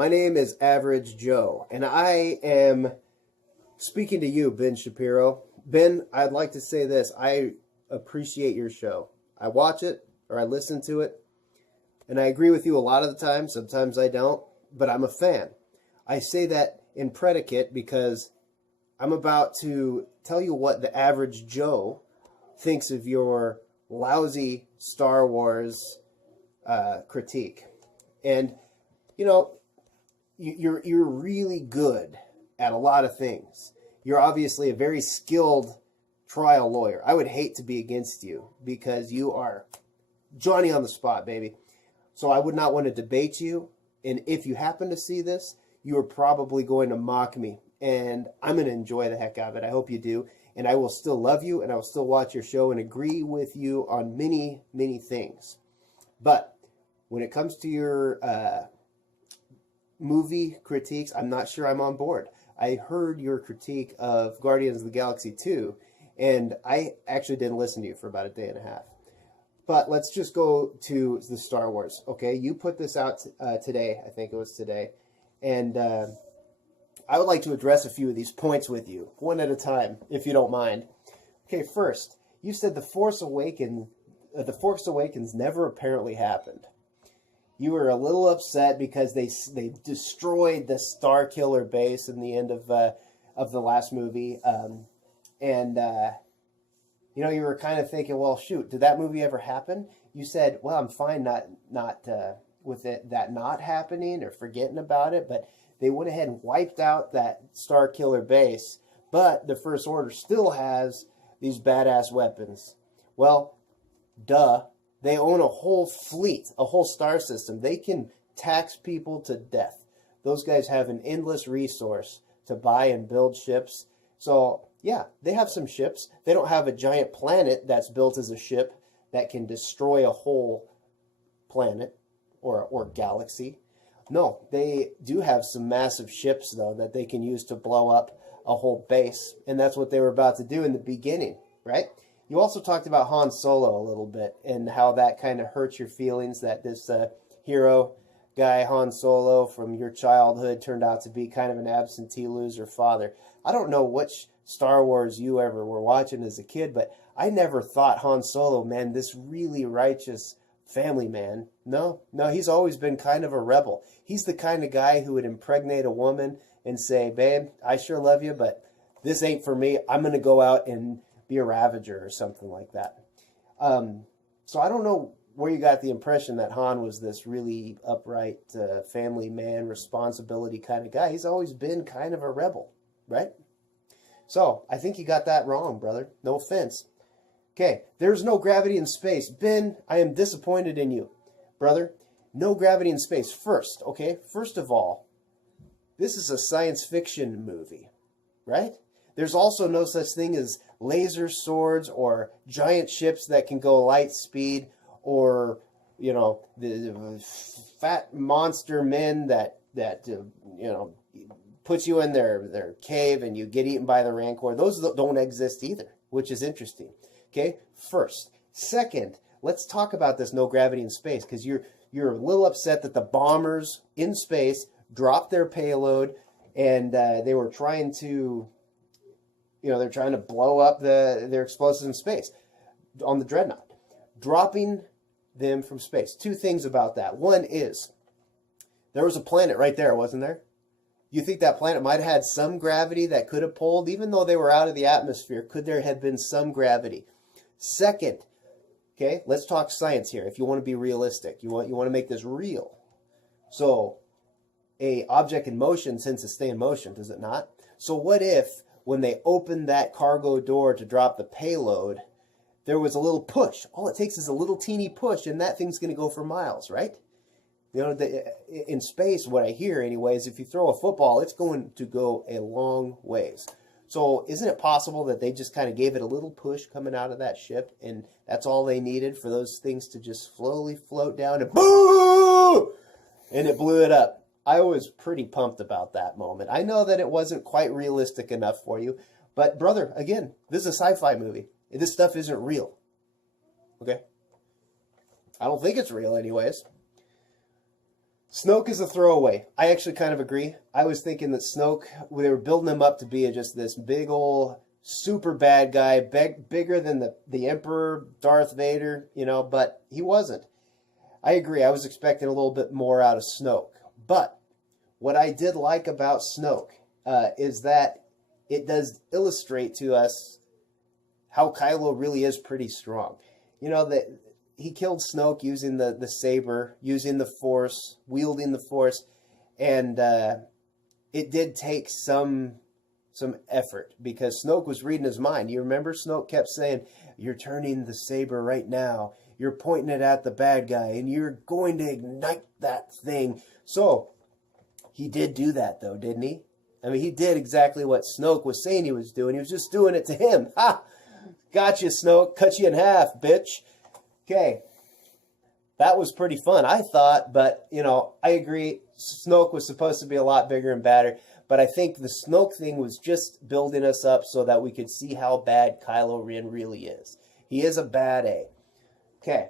My name is Average Joe, and I am speaking to you, Ben Shapiro. Ben, I'd like to say this. I appreciate your show. I watch it, or I listen to it, and I agree with you a lot of the time. Sometimes I don't, but I'm a fan. I say that in predicate because I'm about to tell you what the average Joe thinks of your lousy Star Wars critique. And, you know, you're really good at a lot of things. You're obviously a very skilled trial lawyer. I would hate to be against you because you are Johnny on the spot, baby. So I would not want to debate you. And if you happen to see this, you are probably going to mock me. And I'm going to enjoy the heck out of it. I hope you do. And I will still love you, and I will still watch your show and agree with you on many, many things. But when it comes to your movie critiques, I'm not sure I'm on board. I heard your critique of Guardians of the Galaxy 2, and I actually didn't listen to you for about a day and a half. But let's just go to the Star Wars, okay? You put this out today, I think it was today, and I would like to address a few of these points with you, one at a time, if you don't mind. Okay, first, you said the Force Awakens never apparently happened. You were a little upset because they destroyed the Star Killer base in the end of the last movie, you know, you were kind of thinking, well, shoot, did that movie ever happen? You said, well, I'm fine not with that not happening or forgetting about it, but they went ahead and wiped out that Star Killer base, but the First Order still has these badass weapons. Well, duh. They own a whole fleet, a whole star system. They can tax people to death. Those guys have an endless resource to buy and build ships. So, yeah, they have some ships. They don't have a giant planet that's built as a ship that can destroy a whole planet or galaxy. No, they do have some massive ships, though, that they can use to blow up a whole base. And that's what they were about to do in the beginning, right? You also talked about Han Solo a little bit and how that kind of hurts your feelings that this hero guy, Han Solo, from your childhood turned out to be kind of an absentee loser father. I don't know which Star Wars you ever were watching as a kid, but I never thought Han Solo, man, this really righteous family man. No, he's always been kind of a rebel. He's the kind of guy who would impregnate a woman and say, babe, I sure love you, but this ain't for me. I'm going to go out and be a Ravager or something like that. So I don't know where you got the impression that Han was this really upright family man, responsibility kind of guy. He's always been kind of a rebel, right? So I think you got that wrong, brother. No offense. Okay, there's no gravity in space. Ben, I am disappointed in you, brother. No gravity in space. First, okay? First of all, this is a science fiction movie, right? There's also no such thing as laser swords or giant ships that can go light speed or, you know, the fat monster men that you know, put you in their cave and you get eaten by the Rancor. Those don't exist either, which is interesting. Okay, first. Second, let's talk about this no gravity in space because you're a little upset that the bombers in space dropped their payload and they were trying to... You know, they're trying to blow up their explosives in space on the Dreadnought. Dropping them from space. Two things about that. One is, there was a planet right there, wasn't there? You think that planet might have had some gravity that could have pulled, even though they were out of the atmosphere, could there have been some gravity? Second, okay, let's talk science here. If you want to be realistic, you want to make this real. So, a object in motion tends to stay in motion, does it not? So what if, when they opened that cargo door to drop the payload, there was a little push? All it takes is a little teeny push, and that thing's going to go for miles, right? You know, in space, what I hear anyway, is if you throw a football, it's going to go a long ways. So isn't it possible that they just kind of gave it a little push coming out of that ship, and that's all they needed for those things to just slowly float down and boom! And it blew it up. I was pretty pumped about that moment. I know that it wasn't quite realistic enough for you, but brother, again, this is a sci-fi movie. This stuff isn't real. Okay? I don't think it's real anyways. Snoke is a throwaway. I actually kind of agree. I was thinking that Snoke, they were building him up to be just this big old super bad guy, bigger than the Emperor, Darth Vader, but he wasn't. I agree. I was expecting a little bit more out of Snoke. But what I did like about Snoke is that it does illustrate to us how Kylo really is pretty strong. That he killed Snoke using the saber, using the Force, wielding the Force, and it did take some effort because Snoke was reading his mind. You remember Snoke kept saying, "You're turning the saber right now. You're pointing it at the bad guy, and you're going to ignite that thing." So he did do that, though, didn't he? I mean, he did exactly what Snoke was saying he was doing. He was just doing it to him. Ha! Gotcha, Snoke. Cut you in half, bitch. Okay. That was pretty fun, I thought. But, I agree. Snoke was supposed to be a lot bigger and badder. But I think the Snoke thing was just building us up so that we could see how bad Kylo Ren really is. He is a bad A. Okay.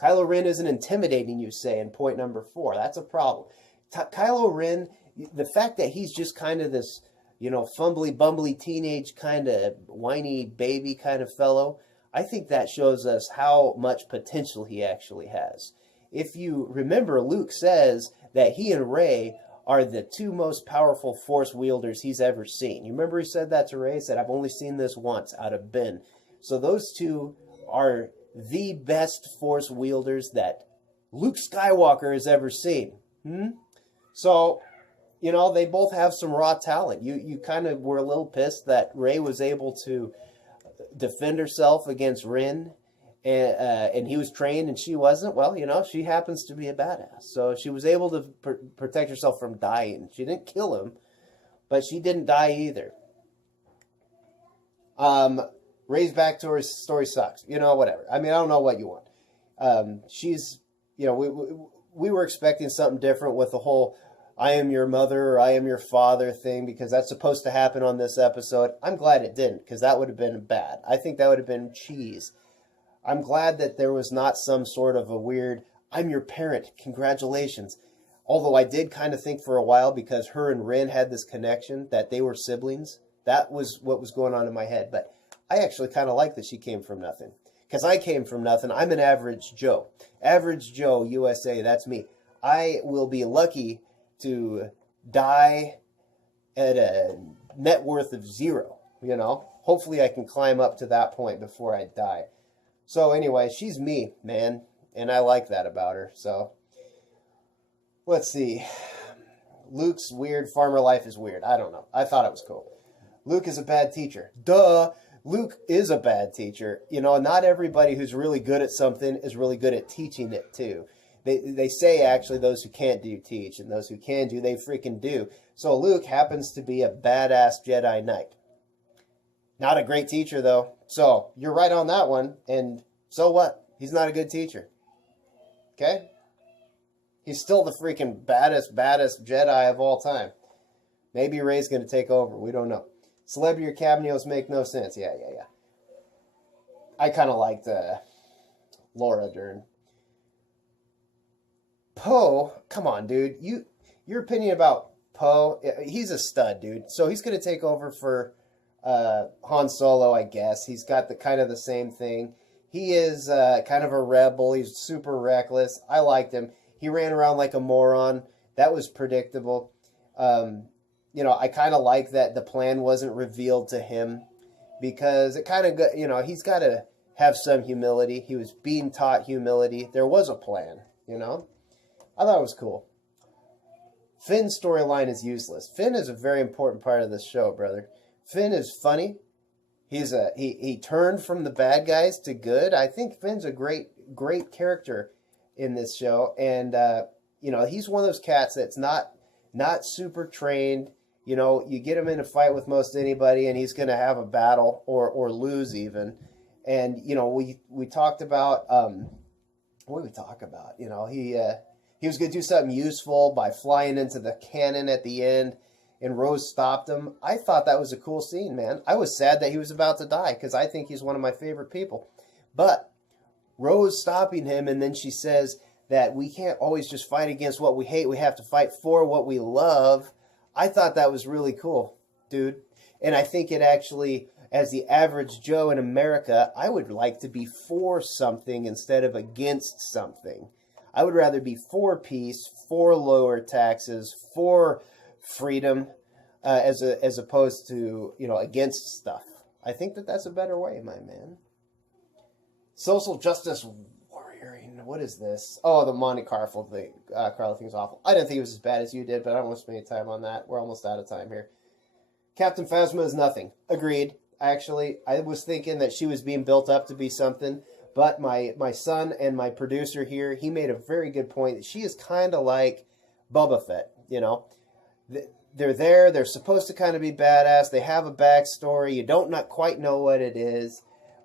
Kylo Ren isn't intimidating, you say, in point number 4. That's a problem. Kylo Ren, the fact that he's just kind of this, fumbly, bumbly teenage kind of whiny baby kind of fellow, I think that shows us how much potential he actually has. If you remember, Luke says that he and Rey are the 2 most powerful Force wielders he's ever seen. You remember he said that to Rey? He said, "I've only seen this once out of Ben." So those 2 are the best Force wielders that Luke Skywalker has ever seen. So, they both have some raw talent. You kind of were a little pissed that Rey was able to defend herself against Ren, and he was trained and she wasn't. Well, she happens to be a badass. So she was able to protect herself from dying. She didn't kill him, but she didn't die either. Rey's backstory story sucks. Whatever. I mean, I don't know what you want. She's, we were expecting something different with the whole "I am your mother" or "I am your father" thing, because that's supposed to happen on this episode. I'm glad it didn't, because that would have been bad. I think that would have been cheese. I'm glad that there was not some sort of a weird "I'm your parent, congratulations." Although I did kind of think for a while, because her and Ren had this connection, that they were siblings. That was what was going on in my head. But I actually kind of like that she came from nothing. Because I came from nothing. I'm an average Joe. Average Joe, USA, that's me. I will be lucky to die at a net worth of 0, Hopefully I can climb up to that point before I die. So anyway, she's me, man. And I like that about her. So, let's see. Luke's weird. Farmer life is weird. I don't know. I thought it was cool. Luke is a bad teacher. Duh. Luke is a bad teacher. Not everybody who's really good at something is really good at teaching it too. They say, actually, those who can't do teach, and those who can do, they freaking do. So Luke happens to be a badass Jedi Knight. Not a great teacher, though. So you're right on that one. And so what? He's not a good teacher. Okay? He's still the freaking baddest Jedi of all time. Maybe Rey's going to take over. We don't know. Celebrity or cameos make no sense. Yeah. I kind of liked Laura Dern. Poe, come on, dude. Your opinion about Poe, he's a stud, dude. So he's going to take over for Han Solo, I guess. He's got the kind of the same thing. He is kind of a rebel. He's super reckless. I liked him. He ran around like a moron. That was predictable. I kind of like that the plan wasn't revealed to him, because it kind of, he's got to have some humility. He was being taught humility. There was a plan, I thought it was cool. Finn's storyline is useless. Finn is a very important part of this show, brother. Finn is funny. He turned from the bad guys to good. I think Finn's a great character in this show, and he's one of those cats that's not super trained. You get him in a fight with most anybody, and he's going to have a battle or lose even. And we talked about what did we talk about? He was going to do something useful by flying into the cannon at the end, and Rose stopped him. I thought that was a cool scene, man. I was sad that he was about to die, because I think he's one of my favorite people. But Rose stopping him, and then she says that we can't always just fight against what we hate. We have to fight for what we love. I thought that was really cool, dude. And I think it actually, as the average Joe in America, I would like to be for something instead of against something. I would rather be for peace, for lower taxes, for freedom, as opposed to, against stuff. I think that's a better way, my man. Social justice warrioring. What is this? Oh, the Monte Carlo thing. Carlo thing is awful. I didn't think it was as bad as you did, but I don't want to spend any time on that. We're almost out of time here. Captain Phasma is nothing. Agreed. Actually, I was thinking that she was being built up to be something, but my son and my producer here, he made a very good point that she is kind of like Boba Fett, They're there. They're supposed to kind of be badass. They have a backstory. You don't not quite know what it is,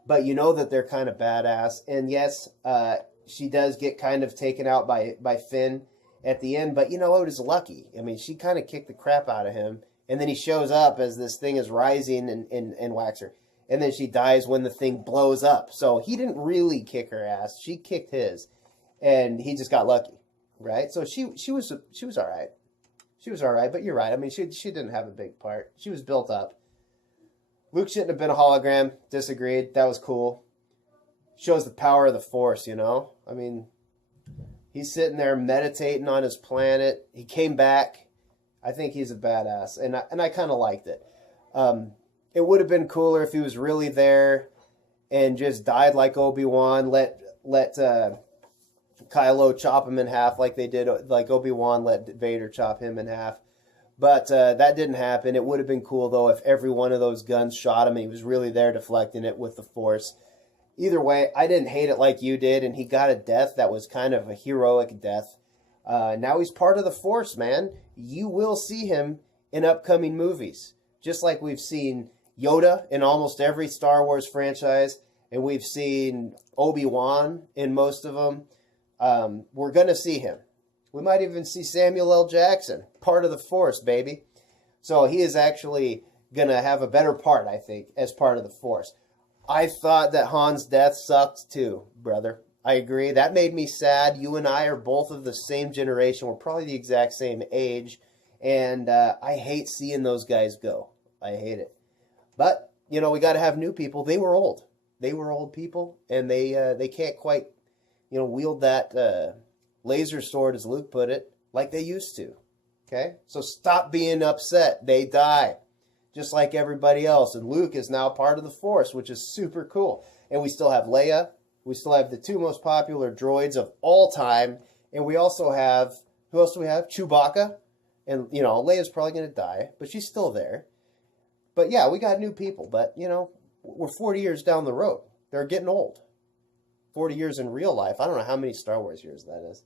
but you know that they're kind of badass. And yes, she does get kind of taken out by Finn at the end, but it was lucky. I mean, she kind of kicked the crap out of him. And then he shows up as this thing is rising and whacks her. And then she dies when the thing blows up. So he didn't really kick her ass. She kicked his. And he just got lucky. Right? So she was all right. She was all right, but you're right. I mean, she didn't have a big part. She was built up. Luke shouldn't have been a hologram. Disagreed. That was cool. Shows the power of the Force, I mean, he's sitting there meditating on his planet. He came back. I think he's a badass, and I kind of liked it. It would have been cooler if he was really there and just died like Obi-Wan, let Kylo chop him in half like they did, like Obi-Wan let Vader chop him in half. But that didn't happen. It would have been cool, though, if every one of those guns shot him and he was really there deflecting it with the Force. Either way, I didn't hate it like you did, and he got a death that was kind of a heroic death. Now he's part of the Force, man. You will see him in upcoming movies. Just like we've seen Yoda in almost every Star Wars franchise, and we've seen Obi-Wan in most of them. We're going to see him. We might even see Samuel L. Jackson, part of the Force, baby. So he is actually going to have a better part, I think, as part of the Force. I thought that Han's death sucked too, brother. I agree. That made me sad. You and I are both of the same generation. We're probably the exact same age. And I hate seeing those guys go. I hate it. But, we got to have new people. They were old. They were old people. And they can't quite, wield that laser sword, as Luke put it, like they used to. Okay? So stop being upset. They die. Just like everybody else. And Luke is now part of the Force, which is super cool. And we still have Leia. We still have the two most popular droids of all time. And we also have, who else do we have? Chewbacca. And, Leia's probably going to die, but she's still there. But yeah, we got new people. But, we're 40 years down the road. They're getting old. 40 years in real life. I don't know how many Star Wars years that is.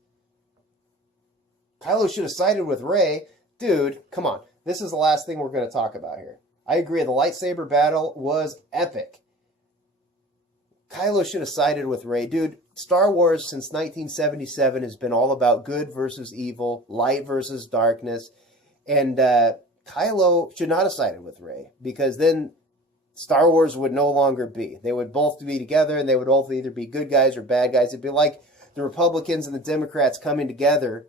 Kylo should have sided with Rey. Dude, come on. This is the last thing we're going to talk about here. I agree. The lightsaber battle was epic. Kylo should have sided with Rey. Dude, Star Wars since 1977 has been all about good versus evil, light versus darkness. And Kylo should not have sided with Rey, because then Star Wars would no longer be. They would both be together, and they would both either be good guys or bad guys. It'd be like the Republicans and the Democrats coming together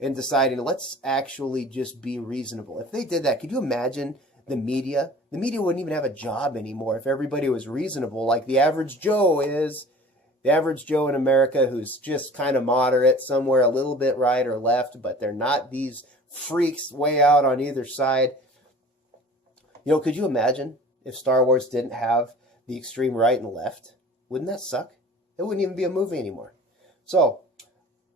and deciding, let's actually just be reasonable. If they did that, could you imagine the media? The media wouldn't even have a job anymore if everybody was reasonable, like the average Joe is. The average Joe in America who's just kind of moderate, somewhere a little bit right or left, but they're not these freaks way out on either side. Could you imagine if Star Wars didn't have the extreme right and left? Wouldn't that suck? It wouldn't even be a movie anymore. So,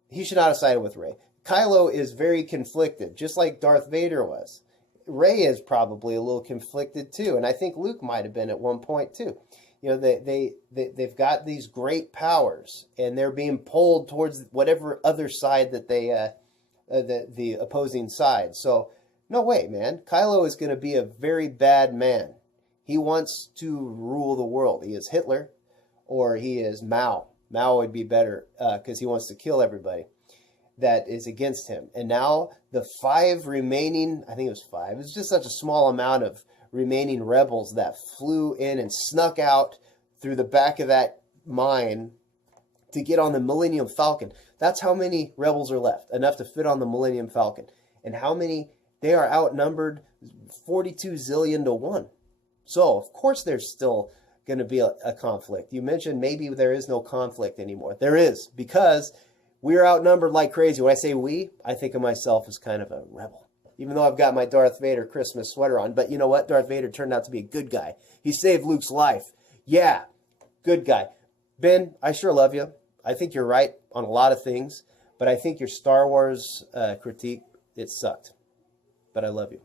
he should not have sided with Rey. Kylo is very conflicted, just like Darth Vader was. Rey is probably a little conflicted too, and I think Luke might have been at one point too. They've got these great powers, and they're being pulled towards whatever other side that the opposing side. So, no way, man. Kylo is going to be a very bad man. He wants to rule the world. He is Hitler, or he is Mao. Mao would be better because he wants to kill everybody that is against him. And now the 5 remaining, I think it was 5, it was just such a small amount of remaining rebels that flew in and snuck out through the back of that mine to get on the Millennium Falcon. That's how many rebels are left, enough to fit on the Millennium Falcon. And how many, they are outnumbered 42 zillion to 1. So, of course, there's still going to be a conflict. You mentioned maybe there is no conflict anymore. There is, because we're outnumbered like crazy. When I say we, I think of myself as kind of a rebel. Even though I've got my Darth Vader Christmas sweater on. But you know what? Darth Vader turned out to be a good guy. He saved Luke's life. Yeah, good guy. Ben, I sure love you. I think you're right on a lot of things. But I think your Star Wars critique, it sucked. But I love you.